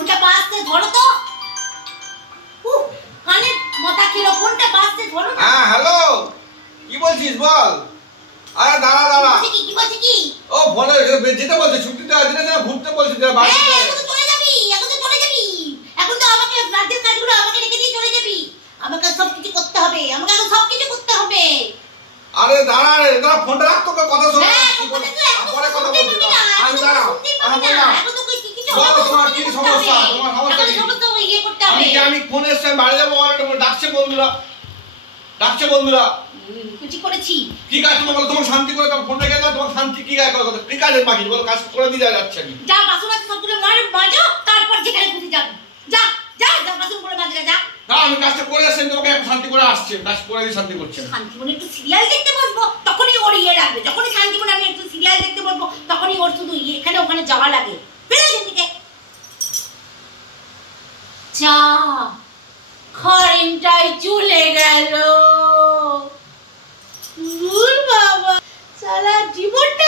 ফোনটা বাজতে ধরো তো। কানে মাথা খেলো, ফোনটা বাজতে ধরো। হ্যাঁ হ্যালো, কি বলছিস বল। আরে দাঁড়া দাঁড়া, কি বলছিস কি? ও ফোনে যেতে বলছে, ছুটিতে আজকে না ঘুরতে বলছে বাড়িতে। এখন তো চলে যাবি, এখন তো চলে যাবি। এখন তো আমাকে রাতের কাজগুলো আমাকে রেখে দিয়ে চলে যাবি। আমাকে সব কিছু করতে হবে, আমাকে এখন সব কিছু করতে হবে। আরে দাঁড়া রে, দাঁড়া, ফোনটা রাখ, তোকে কথা শোনা। পরে কথা বলবি না। আমি দাঁড়া, এখন তো কিছু তোমার কি সমস্যা, তোমার সমস্যা কি? সমস্যা ইয়ে করতে হবে। আমি ফোনের সাথে বাড়ি যাবো, ডাকছে বন্ধুরা, ডাকছে বন্ধুরা। কিছু করেছি কি কাজ তুমি বলো, তোমার শান্তি করে দাও, ফোনটা গেল, তোমার শান্তি কি কাজ করো, কি কাজের বাকি বলো, কাজ করে দিয়ে যাচ্ছে। আমি যা বাসন আছে সবগুলো মাজো, তারপর যেখানে খুশি যাবে। যা যা যা বাসন করে মাজা যা। না আমি কাজটা করে আসছি, তোমাকে এখন শান্তি করে আসছে, কাজ করে দিয়ে শান্তি করছে। শান্তিমনে একটু সিরিয়াল দেখতে বসবো, তখনই ওর ইয়ে লাগবে। যখনই শান্তিমনে আমি একটু সিরিয়াল দেখতে বসবো, তখনই ওর শুধু এখানে ওখানে যাওয়া লাগে। বেরো দিকে যা, কারেন্টটাই চলে গেল। বাবা সারা জীবনটা